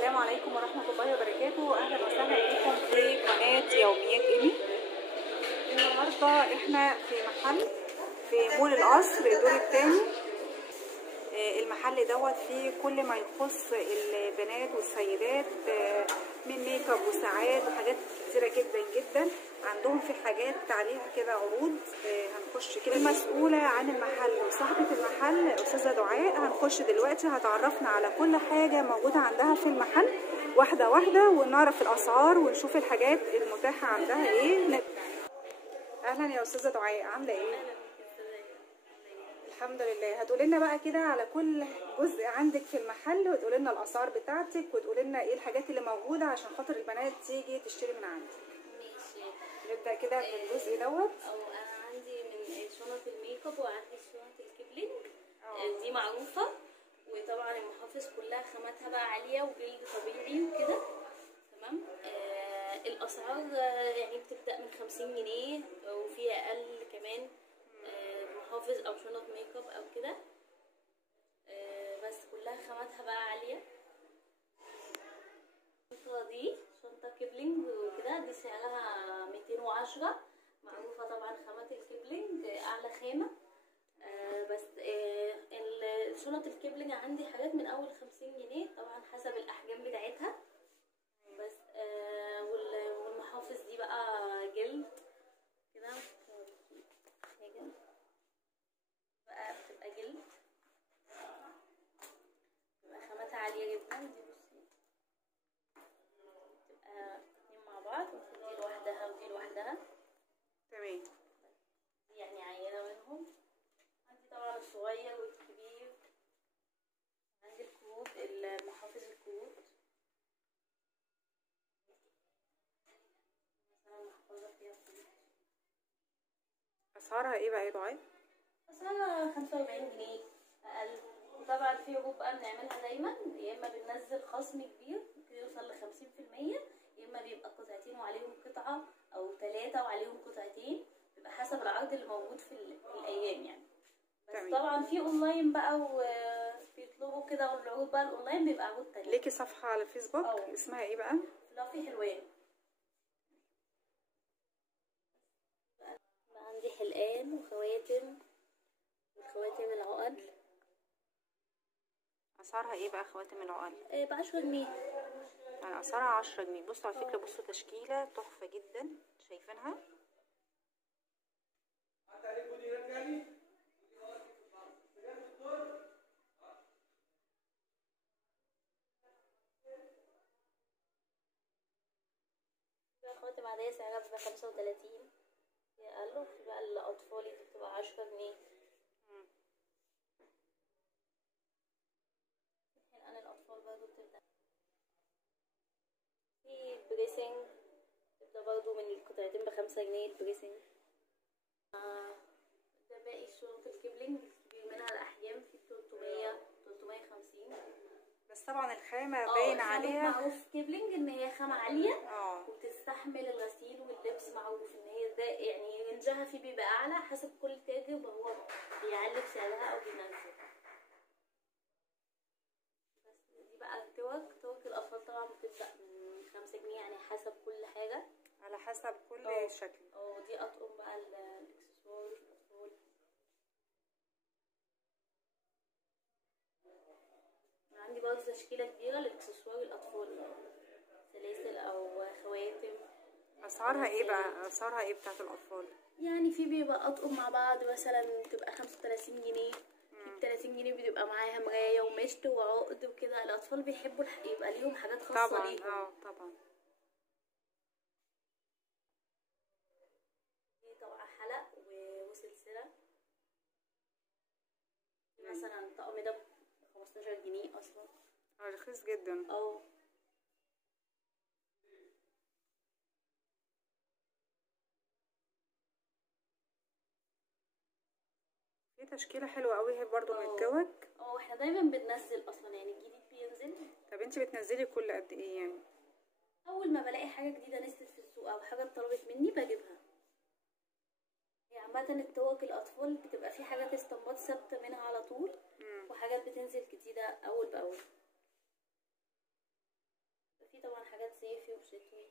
السلام عليكم ورحمة الله وبركاته. أهلا وسهلا بكم في قناة يوميات إيمي. النهاردة إحنا في محل في مول القصر الدور الثاني. المحل دوت فيه كل ما يخص البنات والسيدات من ميك اب وساعات وحاجات كتيرة جدا جدا. عندهم في حاجات عليها كده عروض. هنخش كده. المسؤولة عن المحل وصاحبة المحل أستاذة دعاء هنخش دلوقتي هتعرفنا على كل حاجة موجودة عندها في المحل واحدة واحدة، ونعرف الأسعار ونشوف الحاجات المتاحة عندها ايه. أهلا يا أستاذة دعاء، عاملة ايه؟ الحمد لله. هتقولي لنا بقى كده على كل جزء عندك في المحل، وتقولي لنا الاسعار بتاعتك، وتقولي لنا ايه الحاجات اللي موجوده عشان خاطر البنات تيجي تشتري من عندك. ماشي. نبدا كده بالجزء دوت. انا عندي من شنط الميك اب وعندي شنط الكيبلينج. دي معروفه، وطبعا المحافظ كلها خاماتها بقى عاليه وجلد طبيعي وكده. تمام. الاسعار يعني بتبدا من 50 جنيه وفي اقل كمان. محافظ او شنط ميك اب او كده. بس كلها خاماتها بقى عاليه. الشنطه دي شنطه كيبلينج وكده، دي سعرها 210. معروفه طبعا خامات الكيبلينج اعلى خامه. بس شنط الكيبلينج عندي حاجات من اول 50 جنيه طبعا حسب الاحجام بتاعتها. بس والمحافظ دي بقى جلد كده بقى، بتبقى جلد، بتبقى خاماتها عالية جدا. دي بصي بتبقى اتنين مع بعض، دي لوحدها ودي لوحدها. تمام. دي يعني عينة منهم. عندي طبعا الصغير والكبير. عندي الكروت، المحافظ الكروت مثلا محفظة فيها كروت. اسعارها ايه بقى يا دعاء؟ اسعارها 45 جنيه اقل. وطبعا في عروض بقى بنعملها دايما، يا اما بننزل خصم كبير ممكن يوصل ل 50%، يا اما بيبقى قطعتين وعليهم قطعه او 3 وعليهم قطعتين، بيبقى حسب العرض اللي موجود في الايام يعني. بس تمام. طبعا في اونلاين بقى وبيطلبوا كده، والعروض بقى الاونلاين بيبقى عروض تانية. ليكي صفحه على الفيسبوك اسمها ايه بقى؟ فلافي حلوان. عندي حلقان وخواتم العقل. اسعارها ايه بقى خواتم العقل؟ ب10 جنيه. يعني اسعارها 10 جنيه. بصوا على فكره، بصوا تشكيله تحفه جدا، شايفينها؟ خواتم عادية سعرها بتبقى 35 اقل. وفي بقى الاطفال دي بتبقى 10 جنيه. الحين الاطفال برضه بتبدأ في بريسنج، بتبدأ برضه من القطعتين ب5 جنيه البريسنج. ده باقي شنط الكيبلينج الكبير منها الاحجام في 350. بس طبعا الخامه باين عليها. معروف كيبلينج ان هي خامة عالية اه وبتستحمل الغسيل واللبس. معروف ان هي ده يعني رينجها فيه بيبقى اعلى حسب كل تاجر هو بيعلي سعرها او بينزل. بس دي بقى توك الاطفال طبعا بتبدأ من 5 جنيه يعني حسب كل حاجة، على حسب كل شكل. دي اطقم بقى الاكسسوار للاطفال. عندي برضه تشكيلة كبيرة للاكسسوار الاطفال، سلاسل او خواتم. اسعارها ايه بقى؟ اسعارها ايه بتاعت الاطفال؟ يعني في بيبقى اطقم مع بعض مثلا بتبقى 35 جنيه. في 30 جنيه بتبقى معاها مراية ومشط وعقد وكده. الاطفال بيحبوا يبقى ليهم حاجات خاصة طبعا. ليهم. طبعا. دي طبعا حلق وسلسلة. مثلا الطقم ده ب15 جنيه اصلا. رخيص جدا. في تشكيله حلوه قوي هي برضو من التوك. احنا دايما بننزل اصلا، يعني الجديد بينزل. طب انتي بتنزلي كل قد ايه يعني؟ اول ما بلاقي حاجه جديده نزلت في السوق او حاجه اتطلبت مني بجيبها. يعني عامه التوك الاطفال بتبقى في حاجات استنباط ثابته منها على طول، وحاجات بتنزل جديده اول باول. صيفي وشتوي.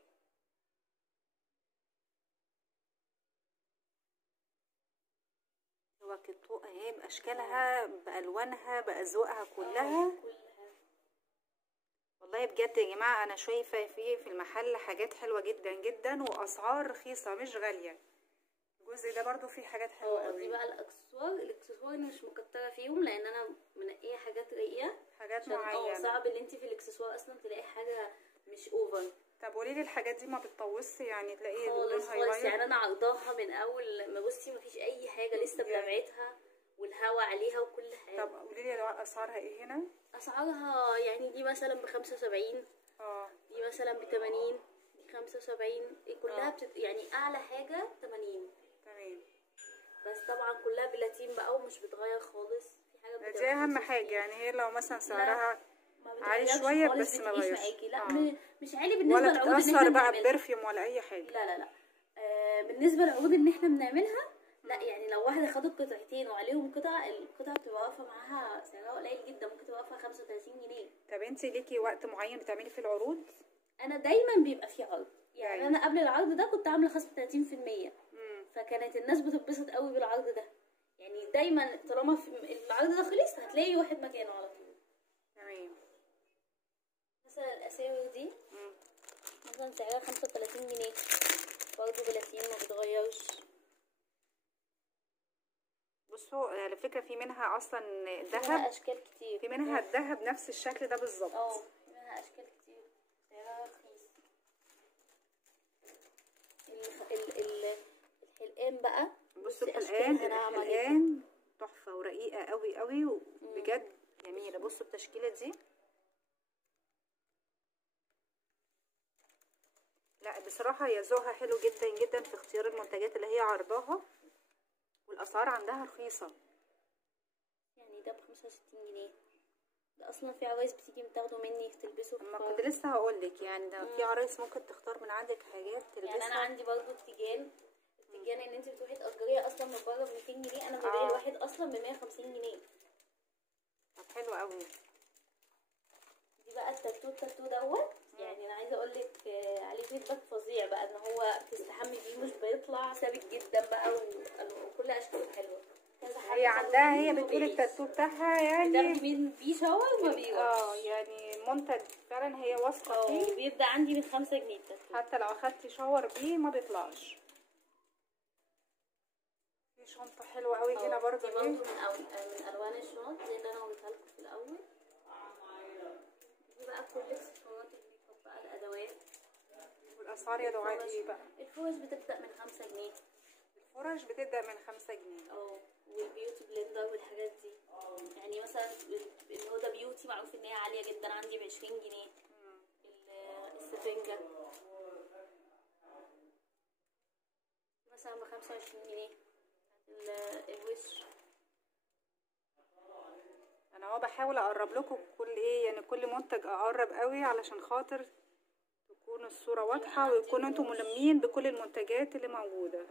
هو كتو اهي باشكالها بالوانها باذواقها كلها. والله بجد يا جماعه انا شايفه في المحل حاجات حلوه جدا جدا واسعار رخيصه مش غاليه. الجزء ده برضو فيه حاجات حلوه قوي. دي بقى الاكسسوار انا مش مكتره فيهم لان انا منقيه حاجات رقيقه، حاجات معينه. صعب ان انت في الاكسسوار اصلا تلاقي حاجه مش اوفر. طب قولي لي الحاجات دي ما بتطوسش يعني تلاقي خالص يعني انا عرضاها من اول ما بصي مفيش اي حاجه لسه بلمعتها والهوا عليها وكل حاجه. طب قولي لي اسعارها ايه هنا؟ اسعارها يعني دي مثلا ب75، دي مثلا ب80، دي 75، كلها يعني اعلى حاجه 80. تمام. بس طبعا كلها بلاتين بقى ومش بتغير خالص. في حاجه دي اهم حاجه يعني هي لو مثلا سعرها عالي شويه بس ما بغيرش. لا مش عالي بالنسبه للعروض ولا بتتاثر بقى ببرفيوم ولا اي حاجه. لا بالنسبه للعروض اللي احنا بنعملها لا، يعني لو واحده خدت قطعتين وعليهم القطعه بتبقى واقفه معاها سعرها قليل جدا، ممكن تبقى واقفه 35 جنيه. طب انت ليكي وقت معين بتعملي فيه العروض؟ انا دايما بيبقى في عرض، يعني انا قبل العرض ده كنت عامله خصم 30%، فكانت الناس بتتبسط قوي بالعرض ده. يعني دايما طالما العرض ده خلص هتلاقي واحد مكانه على طول. تمام. مثلا الاساور دي مثلا سعرها 35 جنيه برضه بلاتين ما بتغيرش. بصوا على فكره في منها اصلا ذهب، في منها اشكال كتير، في منها الذهب نفس الشكل ده بالظبط. في منها اشكال كتير سعرها رخيص. الحلقان بقى بصوا الحلقان تحفه ورقيقه قوي قوي وبجد جميله. بصوا التشكيله دي، لا بصراحه هي ذوقها حلو جدا جدا في اختيار المنتجات اللي هي عرضاها، والاسعار عندها رخيصه. يعني ده ب65 جنيه، ده اصلا في عرايس بتيجي بتاخده مني تلبسه. اما كنت لسه هقولك يعني ده في عرايس ممكن تختار من عندك حاجات تلبسها. يعني انا عندي برضو التيجان ان انت بتروحي تأجريها اصلا من بره ب 200 جنيه، انا ببيع الواحد اصلا ب 150 جنيه. طب حلو قوي. دي بقى التاتو دوت، يعني انا عايزه اقول لك عليه فيدباك فظيع بقى، ان هو بتستحمي بيه مش بيطلع ثابت جدا بقى وكل اشكاله حلوه. هي عندها هي بتقول التاتو بتاعها يعني بتاخدي بيه شاور وما بيروحش. يعني منتج فعلا هي واثقه فيه. بيبدا عندي من 5 جنيه التاتو، حتى لو اخدتي شاور بيه ما بيطلعش. في شنطه حلوه قوي هنا برضه. دي برضه من الوان الشنط زي اللي انا قلتها لكم في الاول. دي بقى كل اكسسوارات الميك اب بقى، الادوات. والاسعار يا دعاء ايه بقى؟ الفرش بتبدا من 5 جنيه. الفرش بتبدا من 5 جنيه. والبيوتي بلندر والحاجات دي. يعني مثلا اللي هو ده بيوتي معروف ان هي عاليه جدا، عندي ب20 جنيه. السفنجه مثلا ب25 جنيه. الوش انا بحاول اقرب لكم كل يعني كل منتج اقرب قوي علشان خاطر تكون الصوره واضحه ويكونوا انتم ملمين بكل المنتجات اللي موجوده.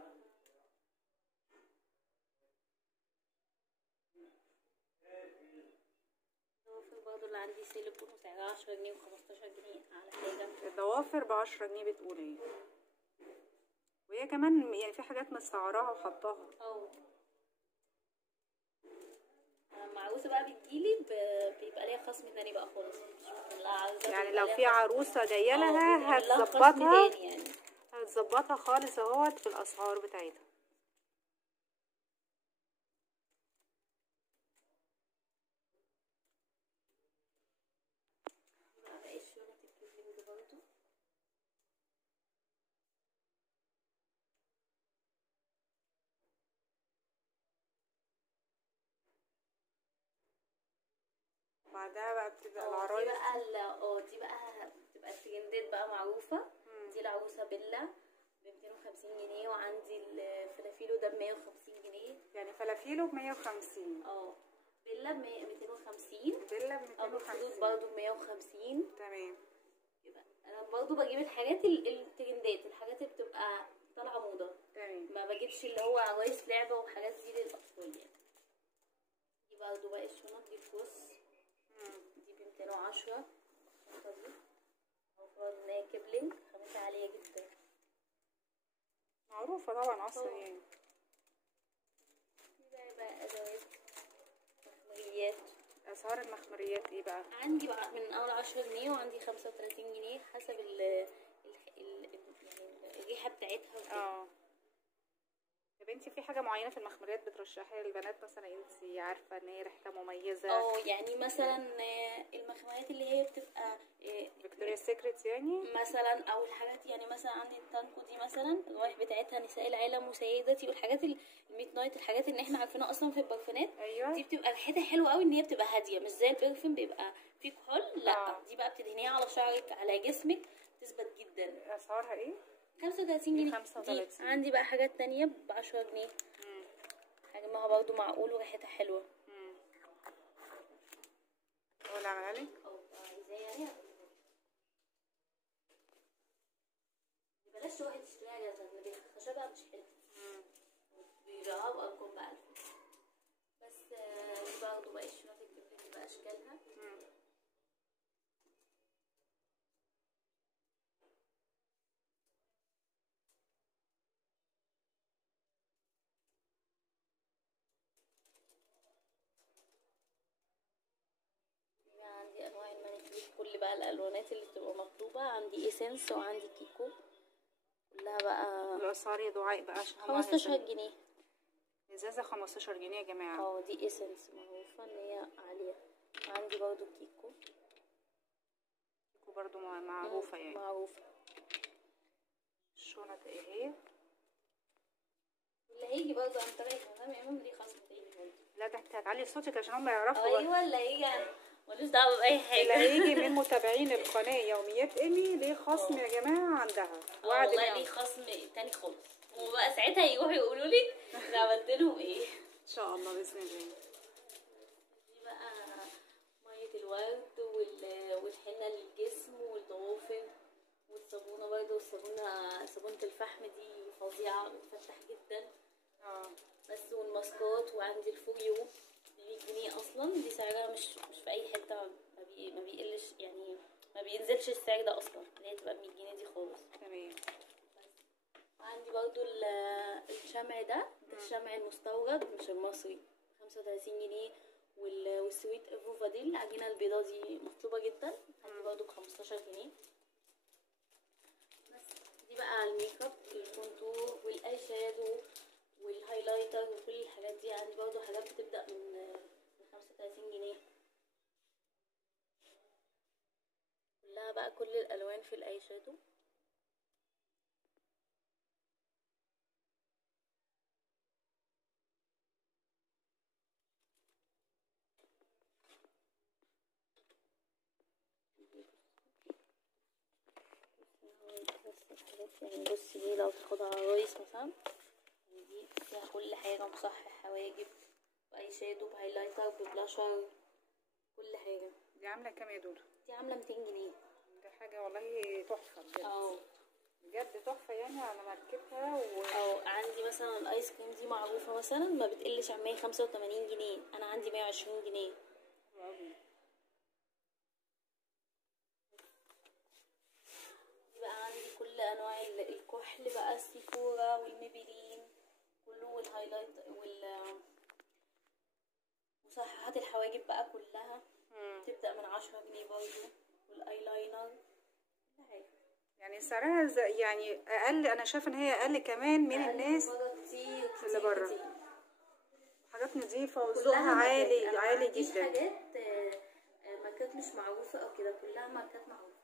الضوافر برضه اللي عندي سيليكون وسعرها 10 جنيه و15 جنيه على حاجه. الضوافر ب10 جنيه بتقولي، وهي كمان يعني في حاجات مسعراها وحطاها. لما عروسه بقى بتجيلي بيبقى ليها خصم تاني بقى خالص، يعني لو في عروسه جايه لها هتظبطها خالص اهوت في الاسعار بتاعتها. بقى الشنط الكيفنج برضه بعدها بقى بتبقى العرايس دي بقى بتبقى الترندات بقى معروفة. دي العروسة بيلا ب 250 جنيه، وعندي الفلافيلو ده ب 150 جنيه. يعني فلافيلو ب 150. بيلا ب 250. بيلا ب 250 برضه ب 150. تمام. يبقى انا برضه بجيب الحاجات الترندات، الحاجات اللي بتبقى طالعة موضة. تمام. ما بجيبش اللي هو عرايس لعبة وحاجات دي للأطفال يعني. دي برضه بقى الشنط دي الكوس. دي ب 210. الشنطة دي المفروض ان هي كيبلينج، خامتها عالية جدا، معروفة طبعا اصلا يعني. بقى ادوات مخمريات. اسعار المخمريات ايه بقى؟ عندي بقى من اول 10 جنيه وعندي 35 جنيه حسب يعني الريحة بتاعتها وكده. طب انتي في حاجة معينة في المخمريات بترشحيها للبنات مثلا انتي عارفة ان هي ريحتها مميزة؟ يعني مثلا المخمريات اللي هي بتبقى فيكتوريا سيكريت يعني مثلا، او الحاجات يعني مثلا عندي التانكو دي مثلا الروائح بتاعتها نساء العالم وسيدتي، والحاجات الميد نايت، الحاجات اللي احنا عارفينها اصلا في البرفانات. ايوه دي بتبقى ريحتها حلوه قوي، ان هي بتبقى هاديه، مش زي البرفيوم بيبقى فيه كحول. لا دي بقى بتدهنيها على شعرك على جسمك تثبت جدا. اسعارها ايه؟ 35 جنيه. 35. عندي بقى حاجات تانية ب10 جنيه. حجمها برضو معقول وريحتها حلوه. هو اللي عملها لك؟ عايزاه يعني. بلاش تروحي تشتريها جاهزة، خشبها مش حلو، بيبيعوها بأرقام ب1000. بس دي برضه بقى الشنط الكبريت بأشكالها. عندي أنواع المانيكير، كل بقى الألوانات اللي بتبقى مطلوبة. عندي إيسنس وعندي كيكو، كلها بقى. الاسعار يا دعاء بقى عشان 15 جنيه ازازة 15 جنيه يا جماعة. دي إيسنس معروفة ان هي عالية. عندي برضه كيكو برضو معروفة يعني. معروفة. الشنط ايه هي؟ اللي هيجي برضه عن طريق مدام ايمان ليه خصم تاني برضه. لا ده انت هتعلي صوتك عشان هم يعرفوا. ايوه اللي هيجي ملوش دعوة بأي حاجة. اللي هيجي من متابعين القناة يوميات ايمي ليه خصم يا جماعة عندها. وعد والله ليه خصم تاني خالص. وبقى ساعتها يروحوا يقولوا لي انا عملت لهم ايه. ان شاء الله بإذن الله. دي بقى مية الورد والحنة للجسم والضوافر والصابونة برضه. صابونة الفحم دي فظيعة بتفتح جدا. بس والماسكات. وعندي الفوريو ب100 جنيه اصلا. دي سعرها مش في اي حتة، ما بيقلش يعني، ما بينزلش السعر ده اصلا، اللي هي تبقى ب100 جنيه دي خالص. تمام. عندي برضو الشمع ده الشمع المستورد مش المصري، 35 جنيه. والسويت افوفا دي العجينة البيضاء دي مطلوبة جدا، عندي برضو ب15 جنيه. بس دي بقى الميك اب، الكونتور والاي شادو والهايلايتر وكل الحاجات دي. عندي برضو حاجات بتبدأ من 35 جنيه. كلها بقى كل الالوان في الاي شادو. بس الحاجات يعني بصي دي لو تاخدها عرايس مثلا، دي فيها كل حاجة، مصحح حواجب واي شادو بهايلايتر ببلاشر كل حاجة. دي عاملة كام يا دودو؟ دي عاملة 200 جنيه. ده حاجة والله تحفة بجد. بجد تحفة يعني على ماركتها. عندي مثلا الايس كريم دي معروفة مثلا ما بتقلش عن 185 جنيه، انا عندي 120 جنيه. دي بقى عندي كل انواع الكحل بقى، السيفورا والميبلين كله، والهايلايت مصححات الحواجب بقى كلها تبدأ من 10 جنيه برضه، والايلاينر كل حاجة. يعني سعرها يعني اقل، انا شايفه ان هي اقل كمان من الناس كتير اللي بره. حاجات نظيفه وذوقها كلها عالي ماركات. عالي مفيش جدا. حاجات ماركات مش معروفه او كده، كلها ماركات معروفه.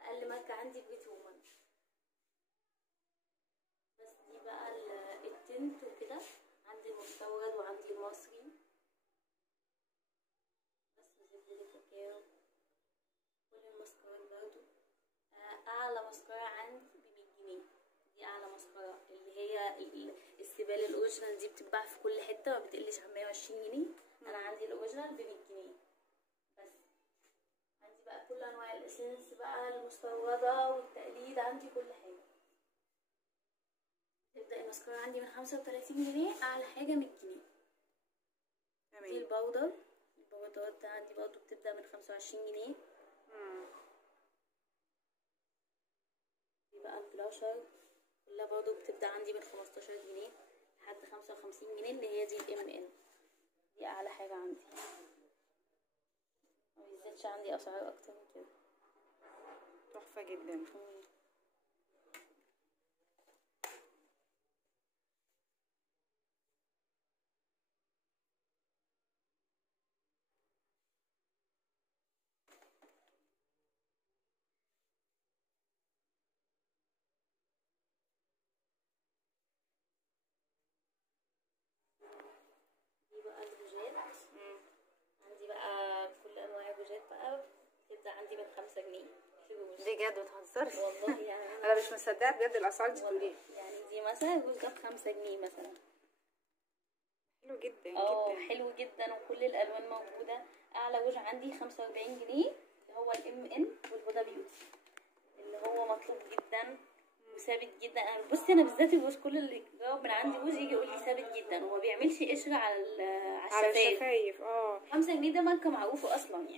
اقل ماركه عندي بريتي وومن. بس دي بقى التنت وكده، عندي المستورد وعندي المصري. بس زبده الكاكاو. كل الماسكارات برضو. اعلى ماسكارا عندي ب100 جنيه. دي اعلى ماسكارا اللي هي السبال الاوريجينال، دي بتتباع في كل حته ما بتقلش عن 120 جنيه. انا عندي الاوريجينال ب100 جنيه. بس عندي بقى كل انواع الاسنس بقى، المستورده والتقليد، عندي كل حاجه. تبدا الماسكارا عندي من 35 جنيه، اعلى حاجه 100 جنيه. دي الباودر. الباودرات ده عندي برضه بتبدا من 25 جنيه. 15. كلها برضو بتبدأ عندي من 15 جنيه لحد 55 جنيه، اللي هي دي الام ان، دي اعلى حاجة عندي. مبيزيدش عندي اسعار اكتر من كده. تحفة جدا. دي بقى البوجات. عندي بقى كل انواع البوجات بقى بتبدأ عندي من 5 جنيه. دي بجد بتهزرش والله يعني انا مش مصدقه بجد الاسعار دي بتقولي. يعني دي مثلا الجوز ده ب5 جنيه مثلا. حلو جدا جدا. حلو جدا، وكل الالوان موجوده. اعلى جوز عندي 45 جنيه اللي هو الام ان والهدى بيوتي، اللي هو مطلوب جدا وثابت جدا. انا بصي انا بالذات الجوز كل اللي جاوب من عندي جوز يجي يقول لي ثابت جدا وما بيعملش قشر على الشفايف. 5 جنيه ده ماركه معروفه اصلا،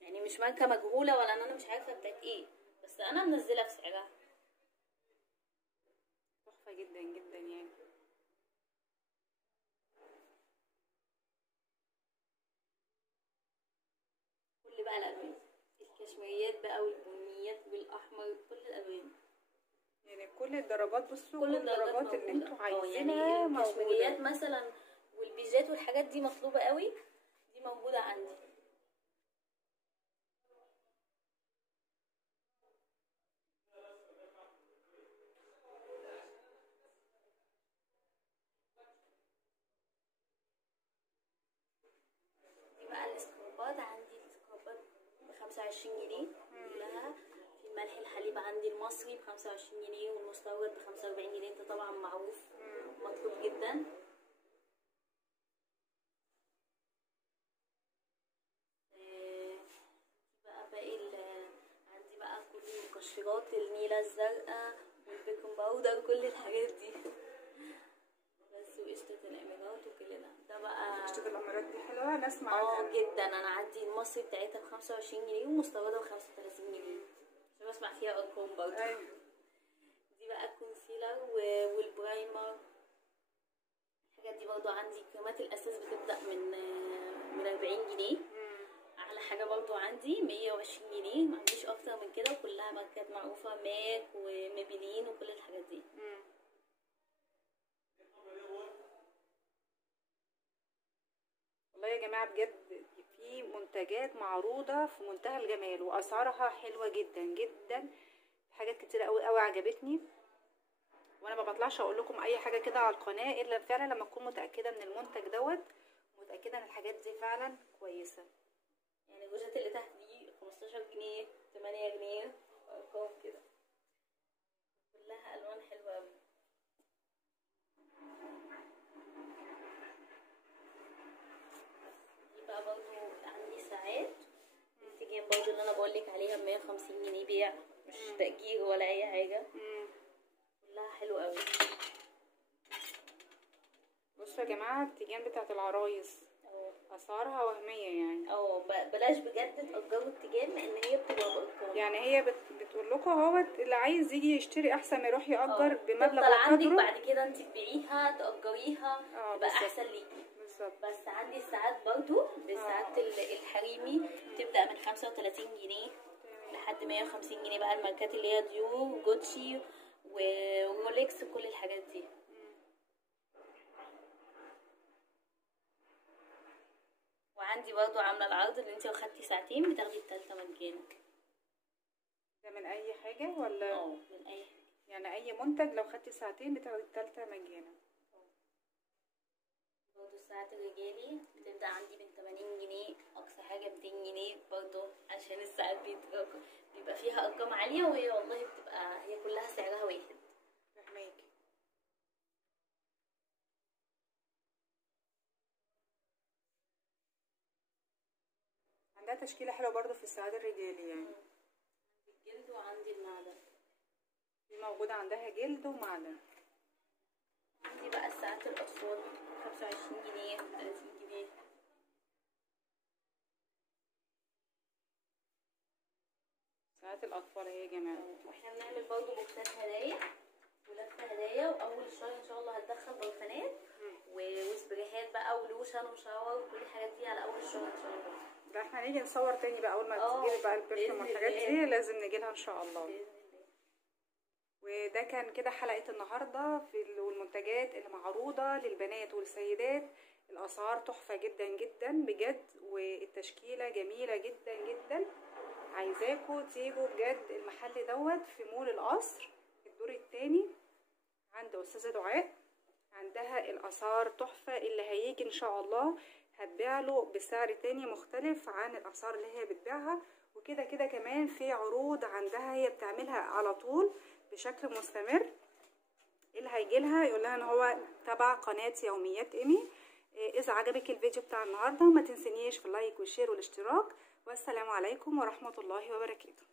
يعني مش ماركه مجهوله ولا انا مش عارفه بتاعت ايه، بس انا منزله في سعرها. تحفه جدا جدا يعني. كل بقى الالوان، الكشميريات بقى والبنيات والاحمر، كل الالوان، يعني كل الدرجات. بصوا كل الدرجات اللي انتوا عايزينها يعني موجوده. الكشميريات مثلا والبيجات والحاجات دي مطلوبه قوي، دي موجوده عندي. دي بقى السكرابات. عندي السكرابات ب25 جنيه كلها. في ملح الحليب عندي المصري ب25 جنيه والمستورد ب45 جنيه، ده طبعا معروف مطلوب جدا. بقى باقي عندي بقى كل المكشرات، النيلة الزرقاء والبيكنج باودر، كل الحاجات دي بس، وقشطة الامارات وكل ده بقى. قشطة الامارات دي حلوة، انا اسمع عنها. جدا. انا عندي المصري بتاعتها ب25 جنيه ومستورده ب35 جنيه، عشان بسمع فيها ارقام برضه. ايوه. دي بقى الكونسيلر والبرايمر، الحاجات دي برضه عندي. كريمات الاساس بتبدا من 40 جنيه. اعلى حاجه برضه عندي 120 جنيه، ما عنديش اكتر من كده، وكلها ماركات معروفه، ماك وميبلين وكل الحاجات دي. والله يا جماعه بجد في منتجات معروضه في منتهى الجمال واسعارها حلوه جدا جدا. حاجات كتيره قوي قوي عجبتني، وانا ما بطلعش اقول لكم اي حاجه كده على القناه الا فعلا لما اكون متاكده من المنتج دوت، متاكده ان الحاجات دي فعلا كويسه. يعني الجوزات اللي تحت دي 15 جنيه 8 جنيه ارقام كده، كلها الوان حلوه قوي. دي بقى برضو عندي ساعات التيجان برضو اللي انا بقولك عليها ب150 جنيه بيع، مش تأجير ولا اي حاجه، كلها حلوه قوي. بصوا يا جماعه التيجان بتاعت العرايس اسعارها وهميه يعني. بلاش بجد تأجروا التيجان، لان هي بتبقى بارقام. يعني هي بتقول لكم اهوت اللي عايز يجي يشتري احسن ما يروح يأجر بمبلغ تفضل عندك وقدره، بعد كده انت تبيعيها تأجريها تبقى احسن ليكي. بالظبط. بس عندي الساعات برضو، بالساعات الحريمي بتبدأ من 35 جنيه لحد 150 جنيه بقى، الماركات اللي هي ديور وجوتشي ورولكس وكل الحاجات دي. وعندي برضو عامله العرض اللي انت لو خدتي ساعتين بتاخدي التالتة مجانا. ده من اي حاجه ولا؟ من اي حاجه، يعني اي منتج لو خدتي ساعتين بتاخدي التالتة مجانا. برضو الساعات الرجالي بتبدأ عندي من 80 جنيه اقصى حاجه 200 جنيه برضو، عشان الساعات بيبقى فيها ارقام عاليه، وهي والله بتبقى هي كلها سعرها واحد. فهماكي. عندها تشكيله حلوه برضو في الساعات الرجالي يعني. عندي الجلد وعندي المعدن. دي موجوده عندها جلد ومعدن. عندي بقى الساعات الاطفال 25 جنيه 30 جنيه. ساعات بتاعت الاطفال اهي يا جماعه. واحنا بنعمل برضه بوكسات هدايا ولفه هدايا، واول الشهر ان شاء الله هتدخل برفانات وسبريهات بقى ولوشن وشاور وكل الحاجات دي على اول الشهر ان شاء الله. ده احنا هنيجي نصور تاني بقى اول ما تجيلي بقى البرفيوم والحاجات دي، لازم نجيلها ان شاء الله باذن الله. وده كان كده حلقه النهارده والمنتجات اللي معروضه للبنات والسيدات. الاسعار تحفه جدا جدا بجد، والتشكيله جميله جدا جدا. عايزاكم تيجوا بجد المحل دوت في مول القصر الدور الثاني عند استاذه دعاء. عندها الاسعار تحفه، اللي هيجي ان شاء الله هتبيع له بسعر تاني مختلف عن الاسعار اللي هي بتبيعها. وكده كده كمان في عروض عندها هي بتعملها على طول بشكل مستمر. اللي هيجي لها يقول لها ان هو تبع قناه يوميات ايمي. اذا عجبك الفيديو بتاع النهارده ما تنسنيش في اللايك والشير والاشتراك. والسلام عليكم ورحمه الله وبركاته.